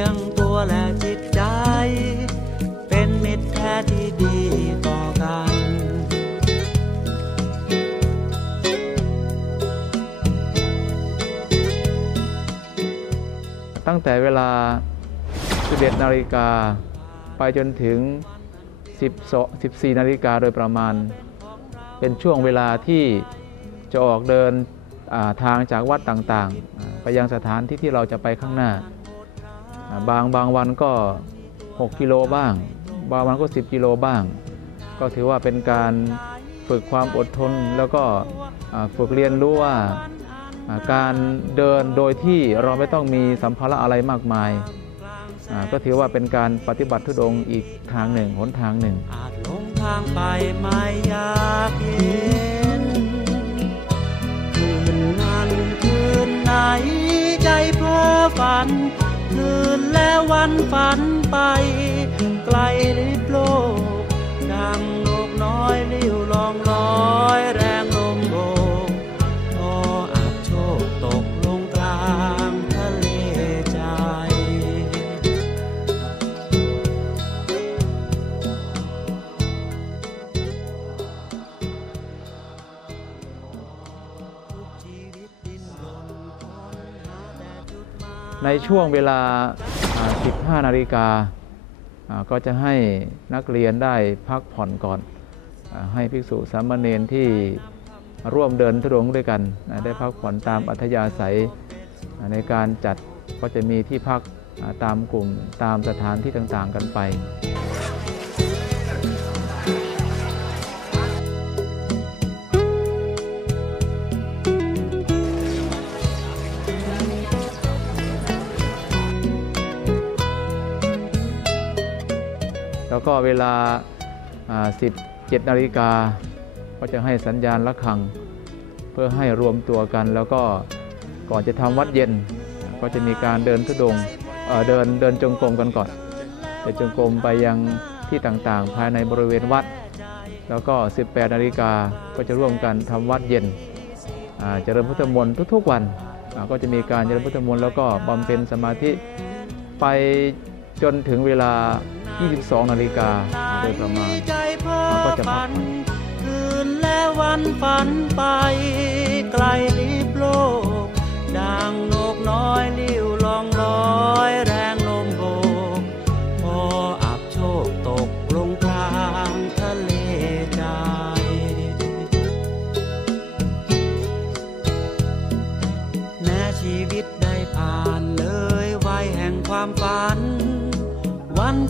ยงตัวและจิตใจ เป็นมิตรแท้ที่ดีต่อกัน ตั้งแต่เวลา 11 นาฬิกาไปจนถึง 14 นาฬิกาโดยประมาณ เป็นช่วงเวลาที่จะออกเดินทางจากวัดต่างๆ ไปยังสถานที่ที่เราจะไปข้างหน้า บางบางวันก็ 6 กิโลบ้าง บางวันก็ 10 กิโลบ้าง ก็ถือว่าเป็นการฝึกความอดทนแล้วก็ฝึกเรียนรู้ว่าการเดินโดยที่เราไม่ต้องมีสัมภาระอะไรมากมาย ก็ถือว่าเป็นการปฏิบัติทุดงอีกทางหนึ่งหนทางหนึ่งอาจลงทางไปไม่อยากเห็นคืนนั้นคืนไหนใจเพ้อฝัน วันฝันไป ไกลลิบโลก ดังนกน้อยลิ้วลองลอยแรงลมโบกพออาบโชคตกลงกลางทะเลใจ ในช่วงเวลา 15 นาฬิกาก็จะให้นักเรียนได้พักผ่อนก่อนอให้ภิกษุสามเณรที่ร่วมเดินทุรงด้วยกัน ได้พักผ่อนตามอัธยาศัยในการจัดก็จะมีที่พักตามกลุ่มตามสถานที่ต่างๆกันไป แล้วก็เวลา 17นาฬิกาก็จะให้สัญญาณระฆัง เพื่อให้รวมตัวกัน แล้วก็ก่อนจะทำวัดเย็น ก็จะมีการเดินทุดงเเดินเดินจงกรมกันก่อนเดินจงกรมไปยังที่ต่างๆ ภายในบริเวณวัด แล้วก็ 18นาฬิกาก็จะร่วมกันทำวัดเย็นอ่าเจริญพุทธมนต์ทุกๆวันก็จะมีการเจริญพุทธมนต์แล้วก็บำเพ็ญสมาธิไปจนถึงเวลา 22 นาฬิกาโดยประมาณเพ้อก็จะผ่อนคืนและวันฝันไป ไกลลิบโลกดังนกน้อยลิ้วลองลอย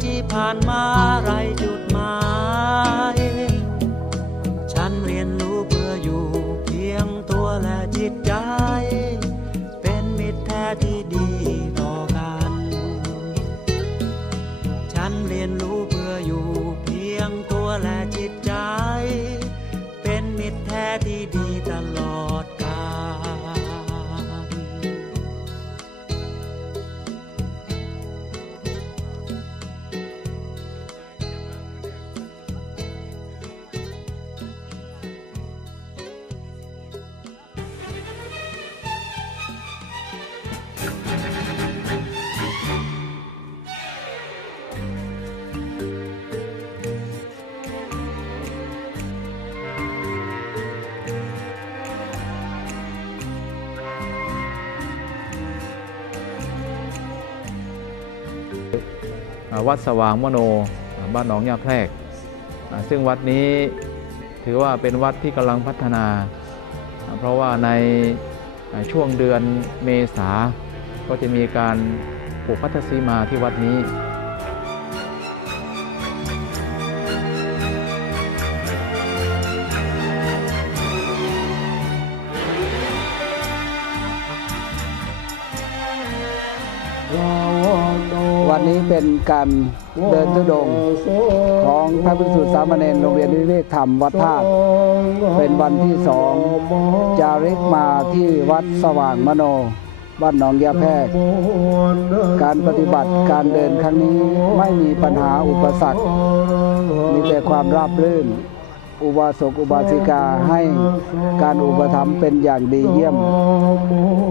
ที่ผ่านมาไรจุด วัดสว่างมโนบ้านหนองยาแพรก ซึ่งวัดนี้ถือว่าเป็นวัดที่กำลังพัฒนา เพราะว่าในช่วงเดือนเมษาก็จะมีการปลูกพัทธสีมาที่วัดนี้ นี้เป็นการเดินทุดงของพระภิกษุสามเณรโรงเรียนวิเวกธรรมวัดธาตุเป็นวันที่สองจาริกมาที่วัดสว่างมโนบ้านหนองยาแพรกการปฏิบัติการเดินครั้งนี้ไม่มีปัญหาอุปสรรค มีแต่ความราบรื่น อุบาสกอุบาสิกาให้การอุปถัมภ์เป็นอย่างดีเยี่ยม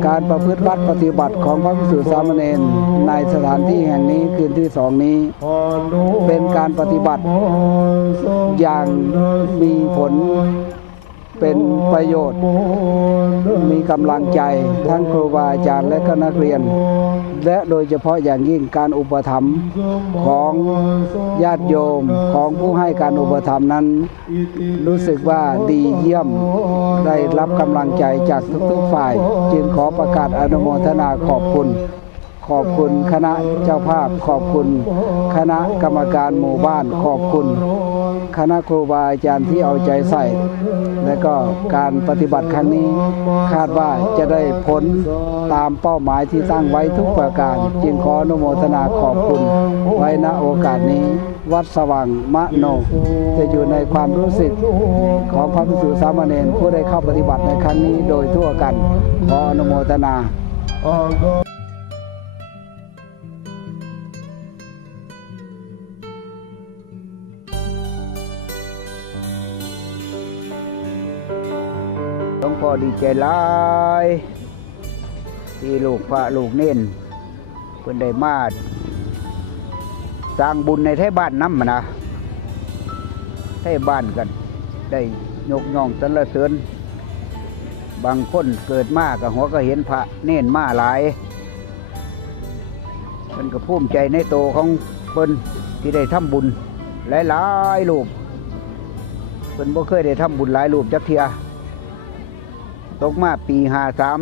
การประพฤติวัดปฏิบัติของพระภิกษุสามเณรในสถานที่แห่งนี้คืนที่สองนี้ เป็นการปฏิบัติอย่างมีผล เป็นประโยชน์ มีกำลังใจทั้งครูบาอาจารย์และก็นักเรียน และโดยเฉพาะอย่างยิ่งการอุปถัมภ์ของญาติโยมของผู้ให้การอุปถัมภ์นั้น รู้สึกว่าดีเยี่ยมได้รับกำลังใจจากทุกๆฝ่าย จึงขอประกาศอนุโมทนาขอบคุณขอบคุณคณะเจ้าภาพ ขอบคุณคณะกรรมการหมู่บ้าน ขอบคุณ คณะครูบาอาจารย์ที่เอาใจใส่ และก็การปฏิบัติครั้งนี้คาดว่าจะได้ผลตามเป้าหมายที่ตั้งไว้ทุกประการ จึงขออนุโมทนาขอบคุณไว้ณโอกาสนี้ วัดสว่างมะโนจะอยู่ในความรู้สึกของพระภิกษุสามเณรผู้ได้เข้าปฏิบัติในครั้งนี้โดยทั่วกัน ขออนุโมทนา งพ่อดีใจหลายที่ลูกพระลูกเน้นเพิ่นได้มาสร้างบุญในไทยบ้านน้ำนะไทยบ้านกัน ได้ยกย่องสรรเสริญ บางคนเกิดมากับหัวก็เห็นพระเน้นมาหลายเพิ่นก็ภูมิใจในโตของเพิ่นที่ได้ทำบุญหลายๆรูปเพิ่นบ่เคยได้ทำบุญหลายรูปจักเทีย ตกมาปีห้าสาม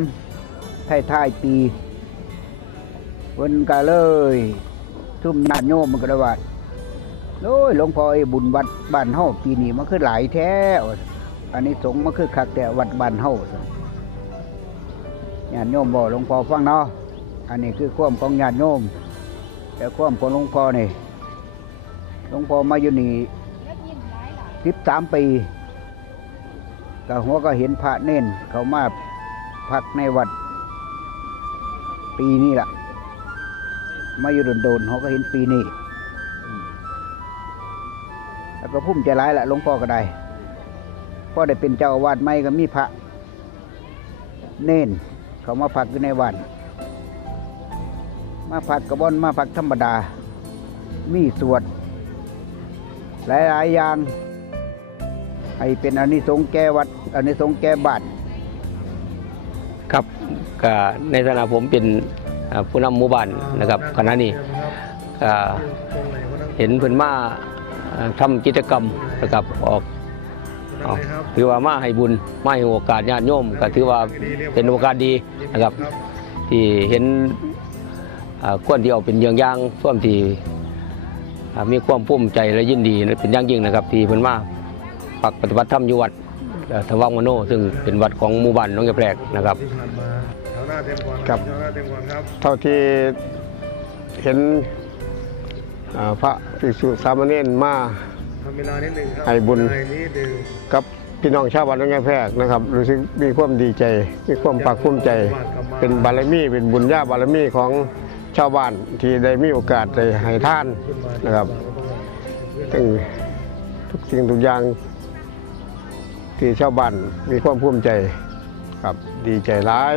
ท้ายท้ายปีเพิ่นก็เลยทุ่มญาติโยมมันก็ได้ว่าโอ้ยหลวงพ่อไอ้บุญวัดบ้านเฮาปีนี้มันคือหลายแท้ว่าอันนี้สงส์มันคือคักแต่วัดบ้านเฮาญาติโยมบอกหลวงพ่อฟังเนาะอันนี้คือความของญาติโยมแต่ความของหลวงพ่อนี่หลวงพ่อมาอยู่นี่สิบสามปี ก็หัวก็เห็นพระเน้นเขามาพักในวัด ปีนี้ล่ะ มาอยู่โดนๆเขาก็เห็นปีนี้แล้วก็พุ่มใจร้ายละหลวงพ่อก็ได้พ่อได้เป็นเจ้าอาวาสไม่ก็มีพระเน้นเขามาพักอยู่ในวัดมาพักกระบอนมาพักธรรมดา มีสวด หลายๆอย่าง ให้เป็นอานิสงส์แก่วัดอานิสงส์แก่บ้านครับก็ในฐานะผมเป็นผู้นำหมู่บ้านนะครับขณะนี้ก็เห็นเพิ่นมาทำกิจกรรมนะครับออกออกถือว่ามาให้บุญมาให้โอกาสญาติโยมก็ถือว่าเป็นโอกาสดีนะครับ ที่เห็นควที่เอาเป็นอย่างอย่างส่วนที่มีความภูมิใจและยินดีเป็นอย่างยิ่งนะครับ ที่เพิ่นมา ปักปฏิบัติธรรมอยู่วัดเอ่อทวังมโน ซึ่งเป็นวัดของหมู่บ้านหน้องยาแพรกนะครับที่ผ่านมาแถวหน้าเต็มก่อนครับแถวหน้าเต็มก่อนครับเท่าที่เห็นอ่าพระภิกษุสามเณรมาทำเวลานิดหนึ่งครัให้บุญเวลานิดหนึ่งกับพี่น้องชาวบ้านน้องยาแพรกนะครับรู้สึกมีความดีใจ มีความภาคภูมิใจ เป็นบารมีเป็นบุญญาบารมีของชาวบ้านที่ได้มีโอกาสได้ให้ท่านนะครับถึงทุกสิ่งทุกอย่าง ที่ชาวบ้านมีความภูมิใจครับดีใจร้าย